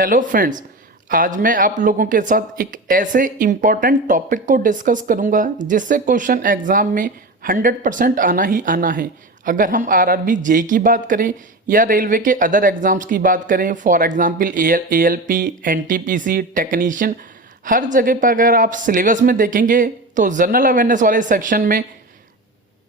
Hello friends, आज मैं आप लोगों के साथ एक ऐसे इम्पॉर्टेंट टॉपिक को डिस्कस करूंगा जिससे क्वेश्चन एग्जाम में 100% आना ही आना है। अगर हम आरआरबी जेई की बात करें या रेलवे के अदर एग्जाम्स की बात करें, for example ALP, NTPC, technician, हर जगह पर अगर आप सिलेबस में देखेंगे तो जनरल अवेयरनेस वाले सेक्शन में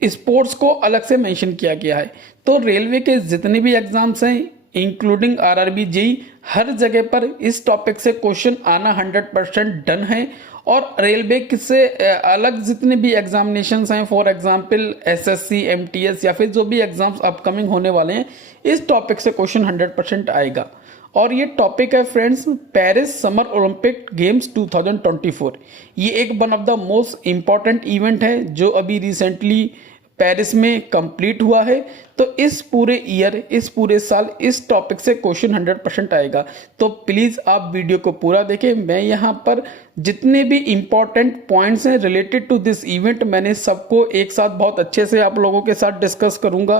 स्पोर्ट्स को अलग से मेंशन किया गया है। तो रेलवे के जितने भी एग्जाम्स हैं इंक्लूडिंग आरआरबी जेई, हर जगह पर इस टॉपिक से क्वेश्चन आना 100% डन है। और रेलवे से अलग जितने भी एग्जामिनेशंस हैं, फॉर एग्जांपल एसएससी, एमटीएस या फिर जो भी एग्जाम्स अपकमिंग होने वाले हैं, इस टॉपिक से क्वेश्चन 100% आएगा। और ये टॉपिक है friends Paris summer Olympic games 2024। ये एक one of the most important event है जो अभी रिसेंटली पेरिस में कंप्लीट हुआ है। तो इस पूरे ईयर, इस पूरे साल इस टॉपिक से क्वेश्चन 100% आएगा। तो प्लीज आप वीडियो को पूरा देखें। मैं यहाँ पर जितने भी इंपॉर्टेंट पॉइंट्स हैं रिलेटेड टू दिस इवेंट, मैंने सबको एक साथ बहुत अच्छे से आप लोगों के साथ डिस्कस करूंगा।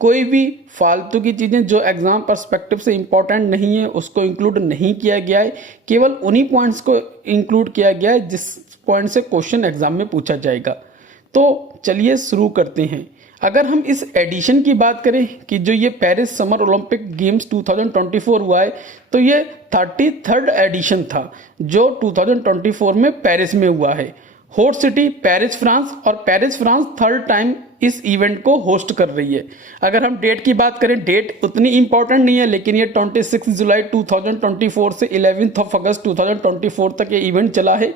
कोई भी फालतू की चीजें जो एग्जाम पर्सपेक्टिव से इंपॉर्टेंट नहीं है उसको इंक्लूड नहीं किया गया है। केवल उन्हीं पॉइंट्स को इंक्लूड किया गया है जिस पॉइंट से क्वेश्चन एग्जाम में पूछा जाएगा। तो चलिए शुरू करते हैं। अगर हम इस एडिशन की बात करें कि जो ये पेरिस समर ओलंपिक गेम्स 2024 हुआ है, तो ये 33rd एडिशन था जो 2024 में पेरिस में हुआ है। होस्ट सिटी पेरिस फ्रांस, और पेरिस फ्रांस थर्ड टाइम इस इवेंट को होस्ट कर रही है। अगर हम डेट की बात करें, डेट उतनी इंपॉर्टेंट नहीं है, लेकिन ये 26 जुलाई 2024 से 11 अगस्त 2024 तक ये इवेंट चला है।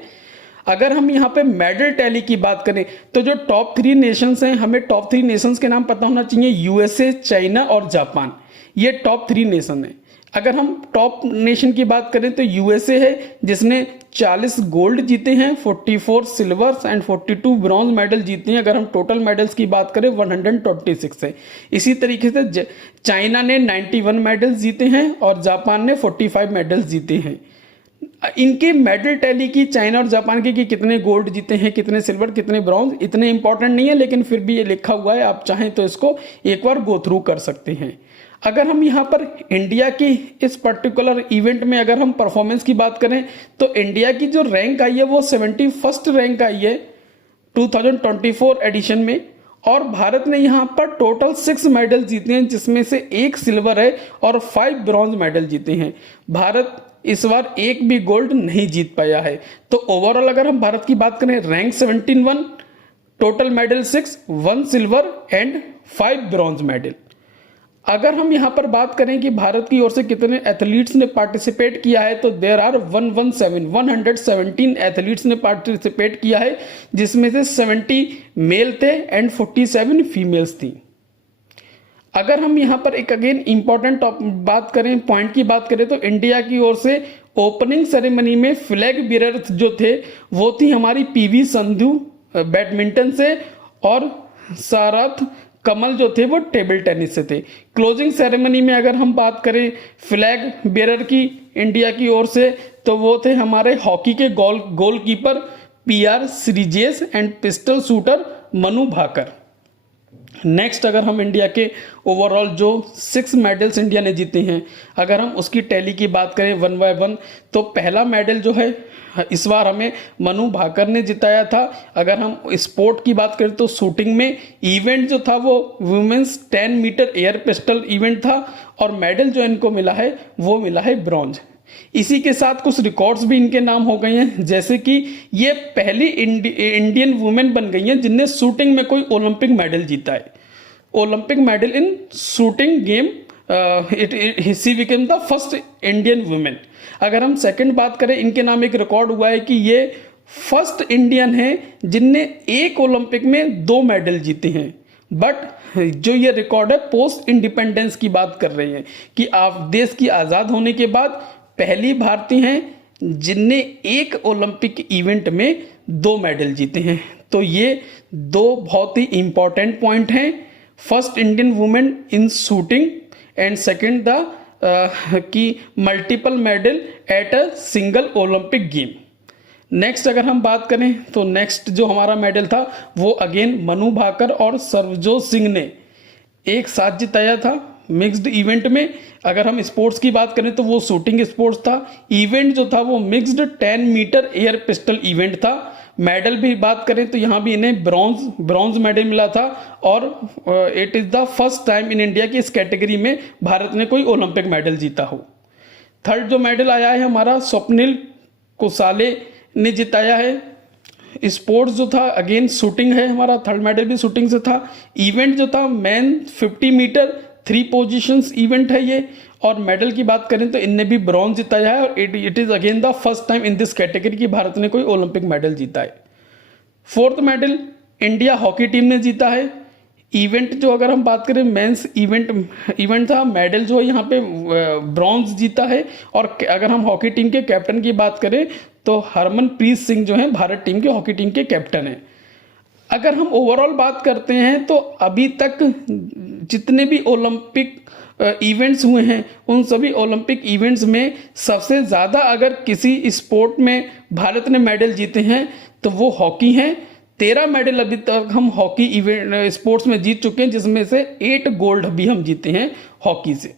अगर हम यहाँ पे मेडल टैली की बात करें तो जो टॉप 3 नेशंस हैं, हमें टॉप 3 नेशंस के नाम पता होना चाहिए। यूएसए, चाइना और जापान, ये टॉप 3 नेशन है। अगर हम टॉप नेशन की बात करें तो यूएसए है जिसने 40 गोल्ड जीते हैं, 44 सिल्वर्स एंड 42 ब्रॉन्ज मेडल जीते हैं। अगर हम टोटल मेडल्स की बात करें 126 है। इसी तरीके से चाइना ने 91 मेडल्स जीते हैं और जापान ने 45 मेडल्स जीते हैं। इनके मेडल टैली की चाइना और जापान के कि कितने गोल्ड जीते हैं, कितने सिल्वर, कितने ब्रॉन्ज, इतने इंपॉर्टेंट नहीं है, लेकिन फिर भी ये लिखा हुआ है, आप चाहें तो इसको एक बार गो थ्रू कर सकते हैं। अगर हम यहाँ पर इंडिया की इस पर्टिकुलर इवेंट में अगर हम परफॉर्मेंस की बात करें तो इंडिया की जो रैंक आई है वो 71st रैंक आई है 2024 एडिशन में। और भारत ने यहाँ पर टोटल 6 मेडल जीते हैं, जिसमें से 1 सिल्वर है और 5 ब्रॉन्ज मेडल जीते हैं। भारत इस बार एक भी गोल्ड नहीं जीत पाया है। तो ओवरऑल अगर हम भारत की बात करें, rank 71, total medal 6, 1 silver and 5 bronze medal. अगर हम यहाँ पर बात करें कि भारत की ओर से कितने एथलीट्स ने पार्टिसिपेट किया है, तो देयर आर 117 एथलीट्स ने पार्टिसिपेट किया है, जिसमें से 70 मेल थे एंड 47 फीमेल्स थी। अगर हम यहाँ पर एक अगेन इंपॉर्टेंट बात करें, पॉइंट की बात करें, तो इंडिया की ओर से ओपनिंग सेरेमनी में फ्लैग बीरर जो थे वो थी हमारी पीवी संधू बैडमिंटन से, और सारथ कमल जो थे वो टेबल टेनिस से थे। क्लोजिंग सेरेमनी में अगर हम बात करें फ्लैग बेरर की इंडिया की ओर से, तो वो थे हमारे हॉकी के goalkeeper PR Sreejesh and pistol shooter Manu Bhaker. Next अगर हम इंडिया के ओवरऑल जो 6 मेडल्स इंडिया ने जीते हैं, अगर हम उसकी टैली की बात करें 1 बाय 1, तो पहला मेडल जो है इस बार हमें मनु भाकर ने जिताया था। अगर हम स्पोर्ट की बात करें तो शूटिंग में इवेंट जो था वो women's 10 metre air pistol event था, और मेडल जो इनको मिला है वो मिला है ब्रॉन्ज। इसी के साथ कुछ रिकॉर्ड्स भी इनके नाम हो गए हैं, जैसे कि ये पहली इंडियन वुमेन बन गई हैं जिनने शूटिंग में कोई ओलंपिक मेडल जीता है। Olympic medal in shooting game, she became the first Indian women. अगर हम सेकंड बात करें, इनके नाम एक रिकॉर्ड हुआ है कि ये फर्स्ट इंडियन है जिनने एक ओलंपिक में 2 मेडल जीते हैं। बट जो ये रिकॉर्ड है पोस्ट इंडिपेंडेंस की बात कर रहे हैं कि आप देश की आजाद होने के बाद पहली भारतीय हैं जिनने एक ओलंपिक इवेंट में 2 मेडल जीते हैं। तो ये 2 बहुत ही इंपॉर्टेंट पॉइंट हैं, first Indian women in shooting and second the key multiple medal at a single Olympic game. Next अगर हम बात करें तो नेक्स्ट जो हमारा मेडल था वो अगेन मनु भाकर और सरबजोत सिंह ने एक साथ जिताया था। मिक्स्ड इवेंट में अगर हम स्पोर्ट्स की बात करें तो वो शूटिंग स्पोर्ट्स था। इवेंट जो था वो mixed 10 metre air pistol event था। मेडल भी बात करें तो यहाँ भी इन्हें ब्रॉन्ज मेडल मिला था और it is the first time in India कि इस कैटेगरी में भारत ने कोई ओलंपिक मेडल जीता हो। थर्ड जो मेडल आया है हमारा स्वप्निल कुसाले ने जिताया है। स्पोर्ट्स जो था अगेन शूटिंग है हमारा, थर्ड मेडल भी शूटिंग से था। इवेंट जो था मैन 50 मीटर 3 पोजीशंस इवेंट है ये। और मेडल की बात करें तो इनने भी ब्रॉन्ज जिताया है और it is again the first time in this category कि भारत ने कोई ओलंपिक मेडल जीता है। Fourth medal India hockey team ने जीता है। इवेंट जो अगर हम बात करें मेंस इवेंट था, मेडल जो है यहाँ पे ब्रॉन्ज जीता है। और अगर हम हॉकी टीम के कैप्टन की बात करें तो हरमनप्रीत सिंह जो है भारत टीम के हॉकी टीम के कैप्टन हैं। अगर हम ओवरऑल बात करते हैं तो अभी तक जितने भी ओलंपिक इवेंट्स हुए हैं उन सभी ओलंपिक इवेंट्स में सबसे ज़्यादा अगर किसी स्पोर्ट में भारत ने मेडल जीते हैं तो वो हॉकी हैं। 13 मेडल अभी तक हम हॉकी इवेंट स्पोर्ट्स में जीत चुके हैं, जिसमें से 8 गोल्ड भी हम जीते हैं हॉकी से।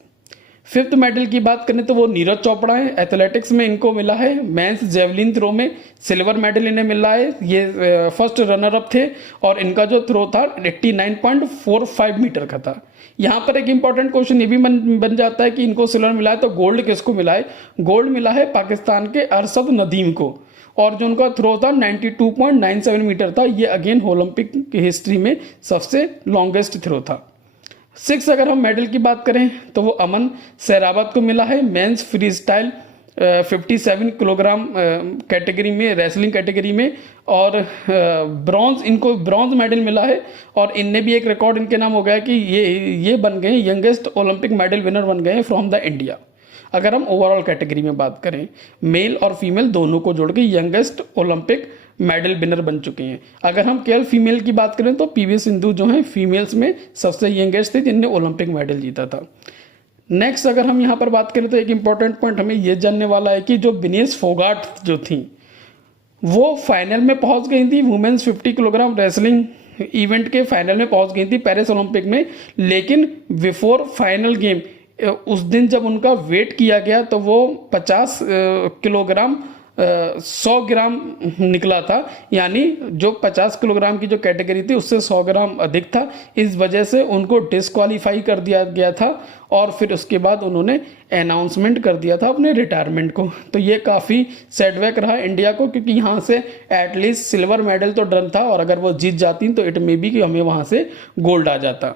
फिफ्थ मेडल की बात करें तो वो नीरज चोपड़ा है। एथलेटिक्स में इनको मिला है मेंस जेवलिन थ्रो में सिल्वर मेडल इन्हें मिला है। ये फर्स्ट रनर अप थे और इनका जो थ्रो था 89.45 मीटर का था। यहाँ पर एक इंपॉर्टेंट क्वेश्चन ये भी बन जाता है कि इनको सिल्वर मिला है तो गोल्ड किसको मिला है। गोल्ड मिला है पाकिस्तान के अरशद नदीम को और जो उनका थ्रो था 92.97 मीटर था। ये अगेन ओलंपिक की हिस्ट्री में सबसे लॉन्गेस्ट थ्रो था। 6 अगर हम मेडल की बात करें तो वो अमन सहरावत को मिला है men's freestyle 57 kilogram category में, रेसलिंग कैटेगरी में। और इनको ब्रॉन्ज मेडल मिला है और इनने भी एक रिकॉर्ड इनके नाम हो गया कि ये बन गए यंगेस्ट ओलंपिक मेडल विनर बन गए फ्रॉम द इंडिया। अगर हम ओवरऑल कैटेगरी में बात करें मेल और फीमेल दोनों को जोड़ के यंगेस्ट ओलंपिक मेडल विनर बन चुके हैं। अगर हम केवल फीमेल की बात करें तो पीवी सिंधु जो है फीमेल्स में सबसे यंगेस्ट थे जिनने ओलंपिक मेडल जीता था। नेक्स्ट अगर हम यहाँ पर बात करें तो एक इंपॉर्टेंट पॉइंट हमें ये जानने वाला है कि जो विनेश फोगाट जो थी वो फाइनल में पहुंच गई थी। वुमेन्स 50 किलोग्राम रेसलिंग इवेंट के फाइनल में पहुंच गई थी पेरिस ओलंपिक में, लेकिन बिफोर फाइनल गेम उस दिन जब उनका वेट किया गया तो वो 50 किलोग्राम 100 ग्राम निकला था। यानी जो 50 किलोग्राम की जो कैटेगरी थी उससे 100 ग्राम अधिक था। इस वजह से उनको डिस्क्वालीफाई कर दिया गया था और फिर उसके बाद उन्होंने अनाउंसमेंट कर दिया था अपने रिटायरमेंट को। तो ये काफ़ी सेटबैक रहा इंडिया को, क्योंकि यहाँ से एटलीस्ट सिल्वर मेडल तो डन था और अगर वो जीत जाती तो इट मे बी कि हमें वहाँ से गोल्ड आ जाता।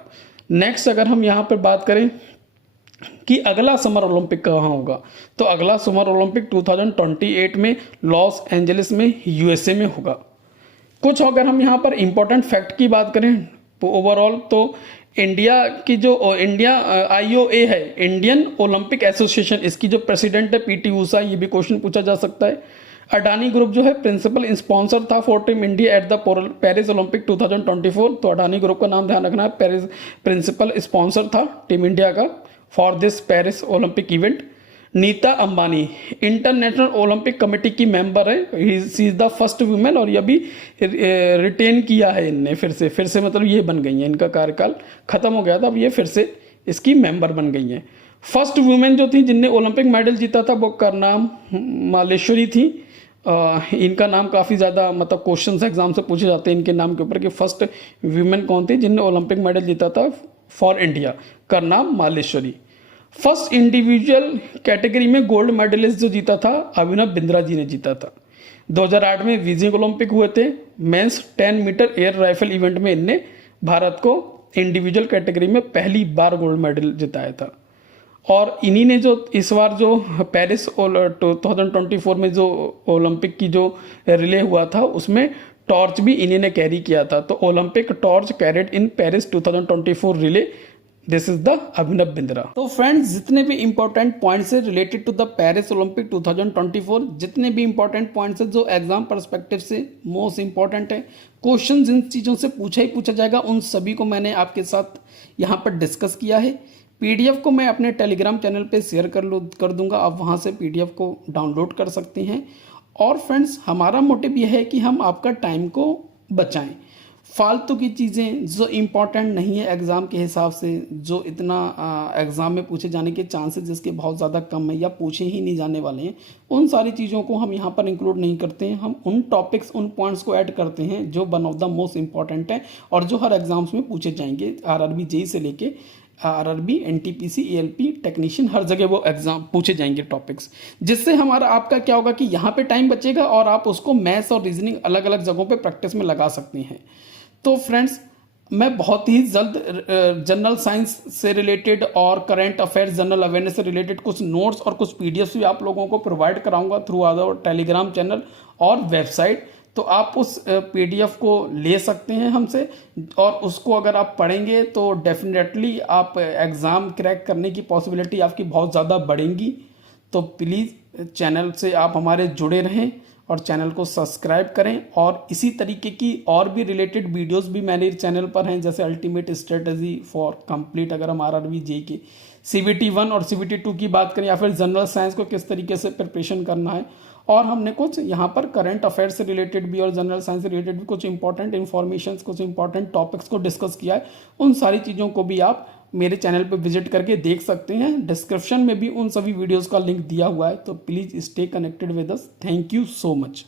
नेक्स्ट अगर हम यहाँ पर बात करें कि अगला समर ओलंपिक कहाँ होगा तो अगला समर ओलंपिक 2028 में लॉस एंजलिस में यूएसए में होगा। कुछ अगर हम यहाँ पर इंपॉर्टेंट फैक्ट की बात करें तो ओवरऑल तो इंडिया की जो इंडिया आईओए है इंडियन ओलंपिक एसोसिएशन, इसकी जो प्रेसिडेंट है पीटी ऊषा, ये भी क्वेश्चन पूछा जा सकता है। अडानी ग्रुप जो है प्रिंसिपल स्पॉन्सर था for team India at the Paris Olympic 2024। तो अडानी ग्रुप का नाम ध्यान रखना है, पेरिस प्रिंसिपल स्पॉन्सर था टीम इंडिया का for this Paris Olympic event. Nita Ambani international Olympic committee की मेंबर है। She is the first women और ये भी रिटेन किया है इनने फिर से मतलब ये बन गई हैं, इनका कार्यकाल खत्म हो गया था, अब ये फिर से इसकी मेंबर बन गई हैं। फर्स्ट वुमेन जो थी जिनने ओलंपिक मेडल जीता था वो करनाम मालेश्वरी थी। इनका नाम काफ़ी ज़्यादा मतलब क्वेश्चंस एग्जाम से पूछे जाते हैं इनके नाम के ऊपर कि फर्स्ट वुमेन कौन थी जिनने ओलंपिक मेडल जीता था for India, Karnam Malleswari. First individual category में गोल्ड मेडलिस्ट जो जीता था अभिनव बिंद्रा जी ने जीता था। 2008 में बीजिंग ओलंपिक हुए थे। Men's 10 metre air rifle event में इनने भारत को इंडिविजुअल कैटेगरी में पहली बार गोल्ड मेडल जिताया था। और इन्हीं ने जो इस बार जो पेरिस 2024 में जो ओलंपिक की जो रिले हुआ था उसमें टॉर्च भी इन्हीं ने कैरी किया था। तो Olympic torch carried in Paris 2024 relay, this is the Abhinav Bindra. तो फ्रेंड्स जितने भी इंपॉर्टेंट पॉइंट्स है related to the Paris Olympic 2024, जितने भी इंपॉर्टेंट पॉइंट्स है जो एग्जाम पर्सपेक्टिव से मोस्ट इंपॉर्टेंट है, क्वेश्चन जिन चीज़ों से पूछा जाएगा उन सभी को मैंने आपके साथ यहाँ पर डिस्कस किया है। पीडीएफ को मैं अपने टेलीग्राम चैनल पे शेयर कर दूंगा, आप वहाँ से पीडीएफ को डाउनलोड कर सकते हैं। और फ्रेंड्स हमारा मोटिव यह है कि हम आपका टाइम को बचाएं। फालतू की चीज़ें जो इम्पोर्टेंट नहीं है एग्ज़ाम के हिसाब से, जो इतना एग्ज़ाम में पूछे जाने के चांसेस जिसके बहुत ज़्यादा कम है या पूछे ही नहीं जाने वाले हैं, उन सारी चीज़ों को हम यहाँ पर इंक्लूड नहीं करते हैं। हम उन टॉपिक्स, उन पॉइंट्स को ऐड करते हैं जो one of the most important है और जो हर एग्ज़ाम्स में पूछे जाएंगे। आरआरबी जेई से लेके आरआरबी, एनटीपीसी, एएलपी, टेक्नीशियन, हर जगह वो एग्जाम पूछे जाएंगे टॉपिक्स, जिससे हमारा आपका क्या होगा कि यहाँ पे टाइम बचेगा और आप उसको मैथ्स और रीजनिंग अलग अलग जगहों पे प्रैक्टिस में लगा सकते हैं। तो फ्रेंड्स, मैं बहुत ही जल्द जनरल साइंस से रिलेटेड और करंट अफेयर्स, जनरल अवेयरनेस से रिलेटेड कुछ नोट्स और कुछ पीडीएफ भी आप लोगों को प्रोवाइड कराऊंगा थ्रू आवर टेलीग्राम चैनल और वेबसाइट। तो आप उस पीडीएफ को ले सकते हैं हमसे, और उसको अगर आप पढ़ेंगे तो डेफिनेटली आप एग्ज़ाम क्रैक करने की पॉसिबिलिटी आपकी बहुत ज़्यादा बढ़ेंगी। तो प्लीज़ चैनल से आप हमारे जुड़े रहें और चैनल को सब्सक्राइब करें, और इसी तरीके की और भी रिलेटेड वीडियोस भी मेरे चैनल पर हैं, जैसे अल्टीमेट स्ट्रेटजी फॉर कंप्लीट, अगर हम आरआरबी जेई के CBT 1 और CBT 2 की बात करें, या फिर जनरल साइंस को किस तरीके से प्रिपरेशन करना है। और हमने कुछ यहाँ पर करंट अफेयर्स से रिलेटेड भी और जनरल साइंस से रिलेटेड भी कुछ इंपॉर्टेंट इन्फॉर्मेशन, कुछ इंपॉर्टेंट टॉपिक्स को डिस्कस किया है। उन सारी चीज़ों को भी आप मेरे चैनल पर विजिट करके देख सकते हैं। डिस्क्रिप्शन में भी उन सभी वीडियोस का लिंक दिया हुआ है। तो please stay connected with us. Thank you so much.